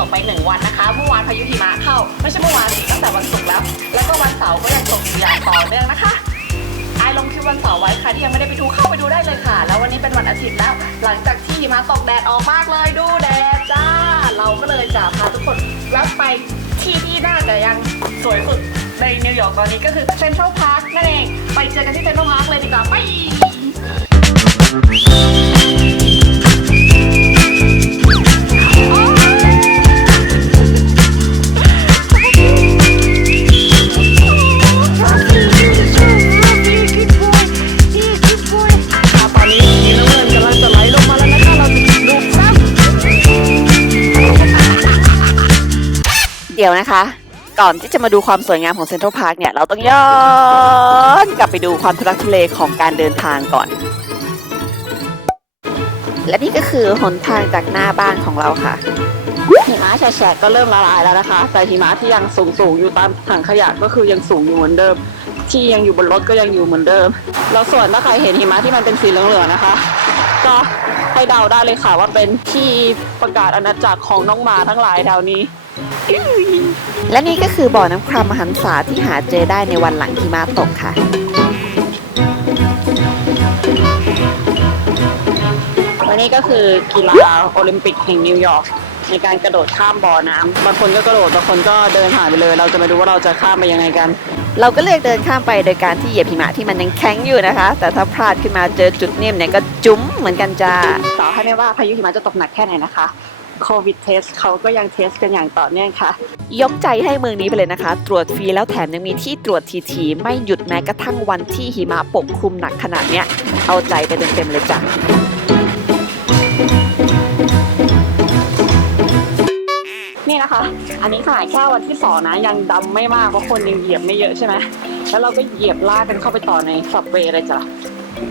ตกไปหนึ่งวันนะคะ เมื่อวานพายุหิมะเข้า ไม่ใช่เมื่อวานตั้งแต่วันศุกร์แล้ว แล้วก็วันเสาร์ก็ยังตกอยู่อย่างต่อเนื่องนะคะไอายลงคลิปวันเสาร์ไว้ใครที่ยังไม่ได้ไปดูเข้าไปดูได้เลยค่ะ แล้ววันนี้เป็นวันอาทิตย์แล้ว หลังจากที่หิมะตกแดดออกมากเลยดูแดดจ้า เราก็เลยจะพาทุกคนแวะไปที่ที่น่าจะยังสวยสุดในนิวยอร์กตอนนี้ก็คือเซ็นทรัลพาร์คนั่นเอง ไปเจอกันที่เซ็นทรัลพาร์คเลยดีกว่าไป เดี๋ยวนะคะ ก่อนที่จะมาดูความสวยงามของเซ็นทรัลพาร์คเนี่ย เราต้องย้อนกลับไปดูความทุลักทุเลของการเดินทางก่อน และนี่ก็คือหนทางจากหน้าบ้านของเราค่ะหิมะแฉะๆก็เริ่มละลายแล้วนะคะ แต่หิมะที่ยังสูงๆอยู่ตามถังขยะก็คือยังสูงอยู่เหมือนเดิม ที่ยังอยู่บนรถก็ยังอยู่เหมือนเดิม แล้วส่วนถ้าใครเห็นหิมะที่มันเป็นสีเหลืองๆนะคะ ก็ให้เดาได้เลยค่ะว่าเป็นที่ประกาศอาณาจักรของน้องหมาทั้งหลายแถวนี้ และนี่ก็คือบ่อน้ำครามมหันษาที่หาเจอได้ในวันหลังหิมะตกค่ะวันนี้ก็คือกีฬาโอลิมปิกแห่งนิวยอร์กในการกระโดดข้ามบ่อน้ำบางคนก็กระโดดบางคนก็เดินผ่านไปเลย เราจะมาดูว่าเราจะข้ามไปยังไงกัน เราก็เลือกเดินข้ามไปโดยการที่เหยียบหิมะที่มันยังแข็งอยู่นะคะ แต่ถ้าพลาดขึ้นมาเจอจุดนิ่มเนี่ยก็จุ้มเหมือนกันจ้า ต่อให้ไม่ว่าพายุหิมะจะตกหนักแค่ไหนนะคะ โควิดเทสเขาก็ยังเทสกันอย่างต่อเนื่องค่ะ ยกใจให้เมืองนี้ไปเลยนะคะ ตรวจฟรีแล้วแถมยังมีที่ตรวจทีๆไม่หยุดแม้กระทั่งวันที่หิมะปกคลุมหนักขนาดเนี้ย เอาใจไปเต็มๆเลยจ้ะนี่นะคะ อันนี้ขนาดแค่วันที่สองนะ ยังดำไม่มากเพราะคนยังเหยียบไม่เยอะใช่ไหมแล้วเราก็เหยียบลากกันเข้าไปต่อในสับเวย์เลยจ้ะ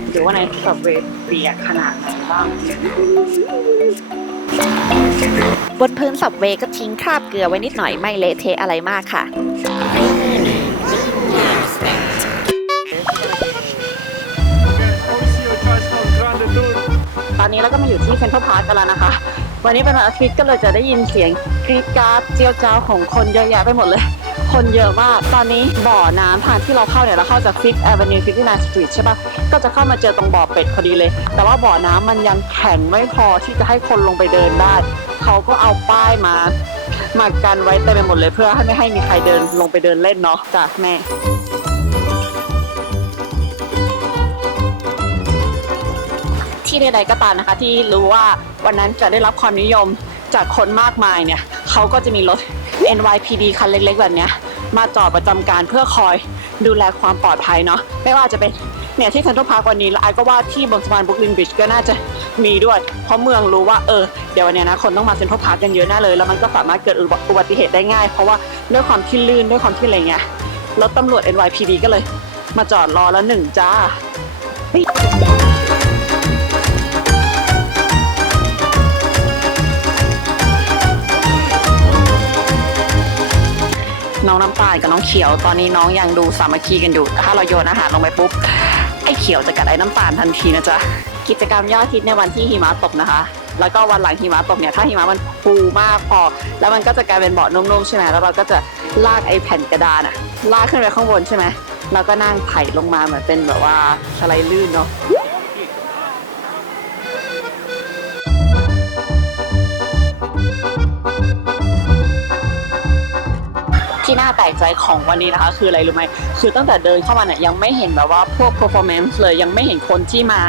หรือว่าในสับเวย์เปียกขนาดไหนบ้าง บนพื้นสับเวก็ทิ้งคราบเกลือไว้นิดหน่อยไม่เละเทะอะไรมากค่ะ ตอนนี้เราก็มาอยู่ที่เซ็นทรัลพาร์คกันแล้วนะคะ วันนี้เป็นวันอาทิตย์ก็เลยจะได้ยินเสียงกรีดกราร์ดเจียวจ้าวของคนเยอะแยะไปหมดเลย คนเยอะมาก ตอนนี้บ่อน้ำทางที่เราเข้าเนี่ยเราเข้าจาก Fifth Avenue 59 Street ใช่ปะก็จะเข้ามาเจอตรงบ่อเป็ดพอดีเลย แต่ว่าบ่อน้ำมันยังแข็งไม่พอที่จะให้คนลงไปเดินได้ เขาก็เอาป้ายมา มากันไว้เต็มไปหมดเลยเพื่อให้ไม่ให้มีใครเดินลงไปเดินเล่นเนาะจ้ะแม่ที่ใดๆก็ตามนะคะ ที่รู้ว่าวันนั้นจะได้รับความนิยมจากคนมากมายเนี่ยเขาก็จะมีรถ NYPD คันเล็กๆ แบบเนี้ยมาจอดประจำการเพื่อคอยดูแลความปลอดภัยเนาะไม่ว่าจะเป็นเนี่ยที่เซ็นทรัลพาร์ควันนี้แล้วไอ้ก็ว่าที่บนสะพานบรุกลินบริดจ์ก็น่าจะ มีด้วย เพราะเมืองรู้ว่าเออเดี๋ยววันนี้นะคนต้องมาเซ็นทรัลพาร์คกันเยอะแน่เลย แล้วมันก็สามารถเกิดอุบัติเหตุได้ง่าย เพราะว่าด้วยความที่ลื่นด้วยความที่อะไรเงี้ยรถตำรวจ NYPD ก็เลย มาจอดรอแล้วหนึ่งจ้าน้องน้ำตาลกับน้องเขียวตอนนี้น้องยังดูสามัคคีกันอยู่ ถ้าเราโยนอาหารลงไปปุ๊บ ไอ้เขียวจะกัดไอ้น้ำตาลทันทีนะจ๊ะ กิจกรรมยอดฮิตในวันที่หิมะตกนะคะ แล้วก็วันหลังหิมะตกเนี่ยถ้าหิมะมันฟูมากพอ แล้วมันก็จะกลายเป็นเบาะนุ่มๆใช่ไหมแล้วเราก็จะลากไอ้แผ่นกระดานอะลากขึ้นไปข้างบนใช่ไหมแล้วก็นั่งไถลงมาเหมือนเป็นแบบว่าสไลด์ลื่นเนาะที่น่าแปลกใจของวันนี้นะคะ คืออะไรรู้ไหมคือตั้งแต่เดินเข้ามาเนี่ยยังไม่เห็นแบบว่าพวก performance เลยยังไม่เห็นคนที่มา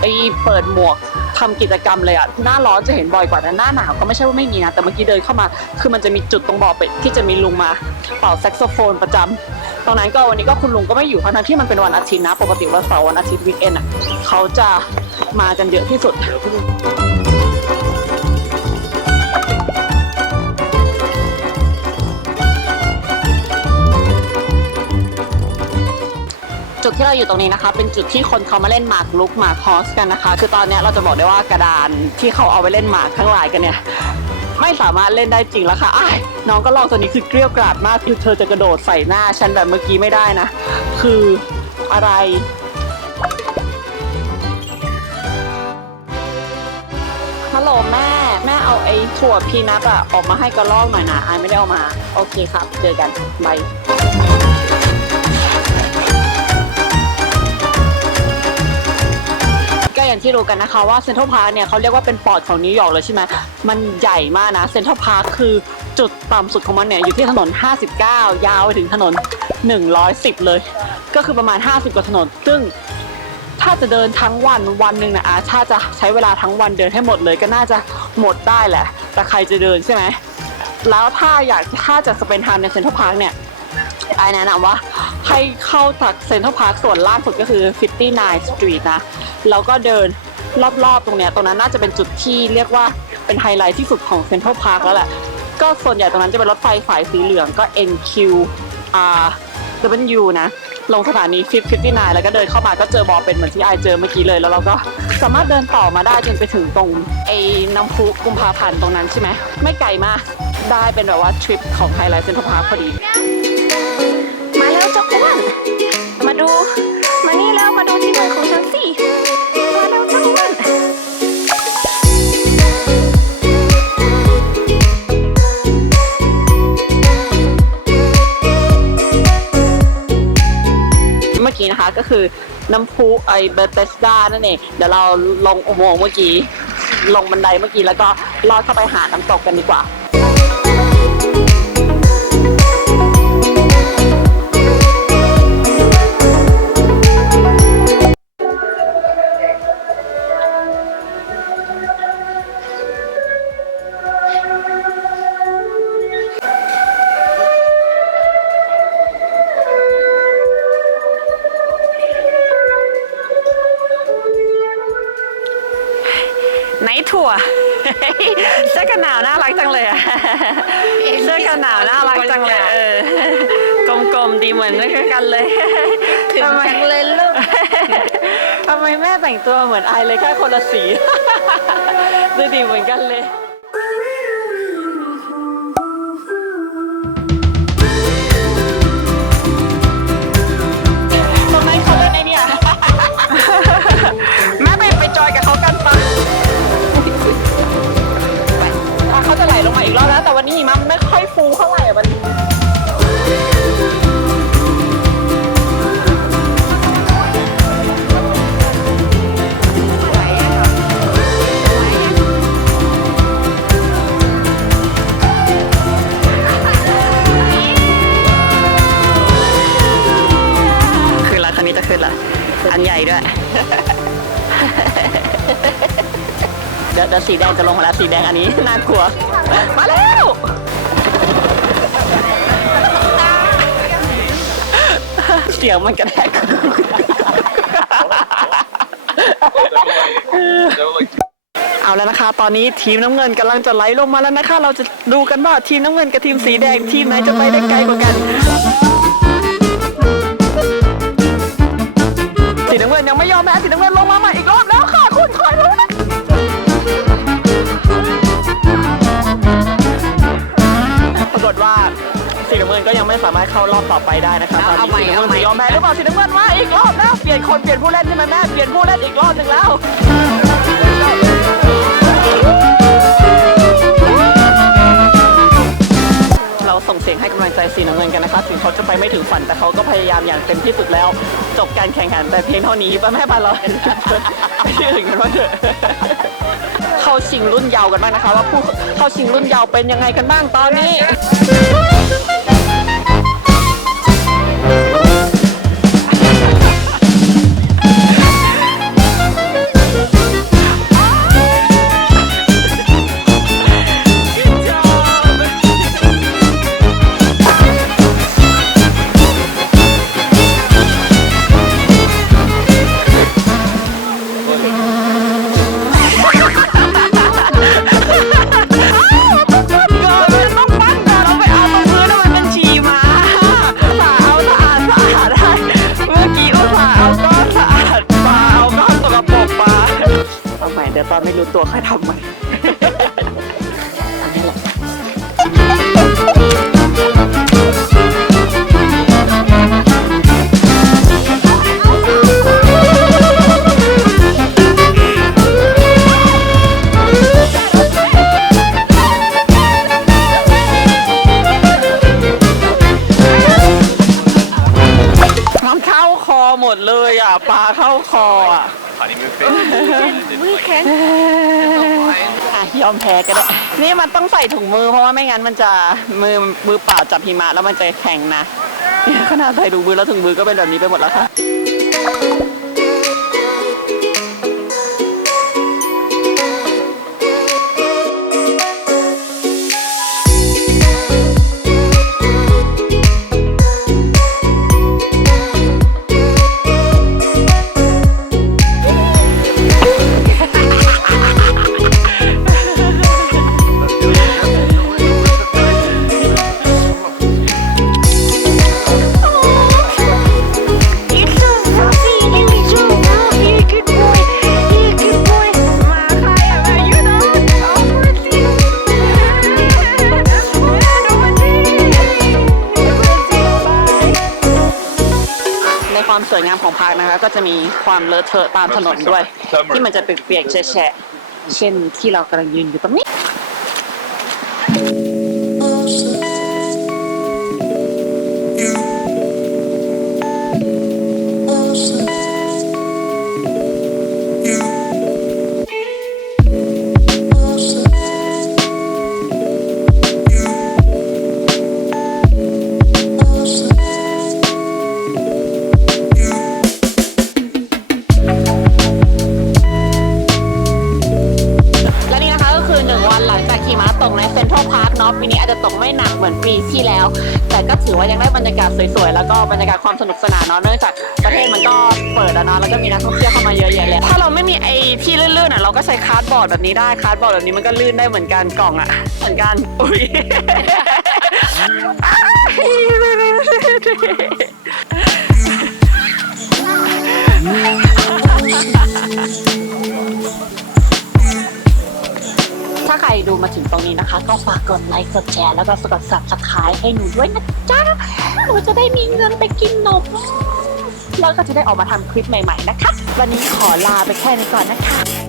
ไอเปิดหมวกทำกิจกรรมเลยอะหน้าร้อนจะเห็นบ่อยกว่าแต่หน้าหนาวก็ไม่ใช่ว่าไม่มีนะ แต่เมื่อกี้เดินเข้ามา คือมันจะมีจุดตรงบ่อเป็ดที่จะมีลุงมาเป่าแซกโซโฟนประจำตรงนั้นก็วันนี้ก็คุณลุงก็ไม่อยู่เพราะทั้งที่มันเป็นวันอาทิตย์นะ ปกติวันเสาร์วันอาทิตย์วีคเอนอะเขาจะมากันเยอะที่สุด ที่เราอยู่ตรงนี้นะคะ เป็นจุดที่คนเขามาเล่นหมากลุกหมากฮอสกันนะคะ คือตอนเนี้ยเราจะบอกได้ว่ากระดานที่เขาเอาไปเล่นหมากทั้งหลายกันเนี่ยไม่สามารถเล่นได้จริงแล้วค่ะอ้ายน้องก็ลองตัวนี้คือเกลี้ยวกราดมากคือเธอจะกระโดดใส่หน้าฉันแบบเมื่อกี้ไม่ได้นะ คืออะไรฮัลโหลแม่แม่เอาไอ้ถั่วพีนัทอะออกมาให้กระลอกหน่อยนะไอไม่ได้เอามา โอเคครับ เจอกันบาย อย่างที่รู้กันนะคะว่าเซ็นทรัลพาร์คเนี่ยเขาเรียกว่าเป็นปอดของนิวยอร์กเลยใช่ไหมมันใหญ่มากนะเซ็นทรัลพาร์คคือจุดต่ำสุดของมันเนี่ยอยู่ที่ถนน 59 ยาวไปถึงถนน 110 เลย ก็คือประมาณ 50 กว่าถนน ซึ่งถ้าจะเดินทั้งวันวันหนึ่งนะอาถ้าจะใช้เวลาทั้งวันเดินให้หมดเลยก็น่าจะหมดได้แหละ แต่ใครจะเดินใช่ไหมแล้วถ้าอยากถ้าจะสเปนทามในเซ็นทรัลพาร์คเนี่ยไอแนะนำว่าให้เข้าจากเซ็นทรัลพาร์คส่วนล่างสุดก็คือ 59 Street นะ แล้วก็เดินรอบๆตรงเนี้ยตรงนั้นน่าจะเป็นจุดที่เรียกว่าเป็นไฮไลท์ที่สุดของเซ็นทรัลพาร์คแล้วแหละก็ส่วนใหญ่ตรงนั้นจะเป็นรถไฟสายสีเหลืองก็ NQ R W นะลงสถานีฟิฟ59แล้วก็เดินเข้ามาก็เจอบอเป็นเหมือนที่ไอเจอเมื่อกี้เลยแล้วเราก็สามารถเดินต่อมาได้จนไปถึงตรงไอ้น้ำพุกุมภาพันธ์ตรงนั้นใช่ไหมไม่ไกลมาก ได้เป็นแบบว่าทริปของไฮไลท์เซ็นทรัลพาร์คพอดีี้นะคะ ก็คือน้ำพุไอเบเตสดานั่นเองเดี๋ยวเราลงอุโมงค์เมื่อกี้ ลงบันไดเมื่อกี้แล้วก็ลอดเข้าไปหาน้ำตกกันดีกว่า เสื้อกันหนาวน่ารักจังเลยอะเสื้อกันหนาวน่ารักจังเลยเออกลมๆดีเหมือนกันเลยถึงทำไมจังเลยลูกทำไมแม่แต่งตัวเหมือนไอายเลยแค่คนละสีดูดีเหมือนกันเลย แดงจะลงมาแล้วสีแดงอันนี้น่ากลัว มาแล้วเสียงมันกระแทก เอาแล้วนะคะ ตอนนี้ทีมน้ำเงินกำลังจะไหลลงมาแล้วนะคะ เราจะดูกันว่าทีมน้ำเงินกับทีมสีแดงทีมไหนจะไปได้ไกลกว่ากัน สีน้ำเงินยังไม่ยอมแพ้สีน้ำเงินลงมา ไม่สามารถเข้ารอบต่อไปได้นะคะตอนเอาใหม่นี้สีน้ำเงินเอาใหม่จะยอมแพ้หรือเปล่าสีน้ำเงินมาอีกรอบแล้วเปลี่ยนคนเปลี่ยนผู้เล่นใช่ไหมแม่เปลี่ยนผู้เล่นอีกรอบหนึ่งแล้วเราส่งเสียงให้กำลังใจสีน้ำเงินกันนะคะถึงเขาจะไปไม่ถึงฝันแต่เขาก็พยายามอย่างเต็มที่สุดแล้ว จบการแข่งขันแต่เพียงเท่านี้ป้าแม่ปาเราไปที่อื่นกันบ้างเถอะเข้าชิงรุ่นเยาว์กันบ้างนะคะ ว่าผู้เข้าชิงรุ่นเยาว์เป็นยังไงกันบ้างตอนนี้ ทำไมเดี๋ยวตอนไม่รู้ตัวใครทำใหม่อัน ดเลยอะปลาเข้าคออะ honeymoon phase. มือแข็งอะยอมแพ้ก็ได้ นี่มันต้องใส่ถุงมือเพราะว่าไม่งั้นมันจะมือมือเปล่าจับหิมะแล้วมันจะแข็งนะเนี่ยขนาดใส่ถุงมือแล้วถุงมือก็เป็นแบบนี้ไปหมดแล้วค่ะ ความสวยงามของพาร์คนะคะ ก็จะมีความเลอะเทอะตามถนนด้วย ที่มันจะเปียกๆแฉะๆเช่นที่เรากำลังยืนอยู่ตรงนี้ ถือว่ายังได้บรรยากาศสวยๆ แล้วก็บรรยากาศความสนุกสนานเนาะ เนื่องจากประเทศมันก็เปิดแล้วเนาะ แล้วก็มีนักท่องเที่ยวเข้ามาเยอะแยะเลย ถ้าเราไม่มีไอ้ที่ลื่นๆอะเราก็ใช้คาร์ดบอร์ดแบบนี้ได้ คาร์ดบอร์ดแบบนี้มันก็ลื่นได้เหมือนกัน กล่องอะเหมือนกัน อุ้ย ถ้าใครดูมาถึงตรงนี้นะคะ ก็ฝากกดไลค์กดแชร์แล้วก็กด subscribe ให้หนูด้วยนะจ๊ะหนูจะได้มีเงินไปกินนมแล้วก็จะได้ออกมาทำคลิปใหม่ ๆ นะคะ วันนี้ขอลาไปแค่นี้ก่อนนะคะ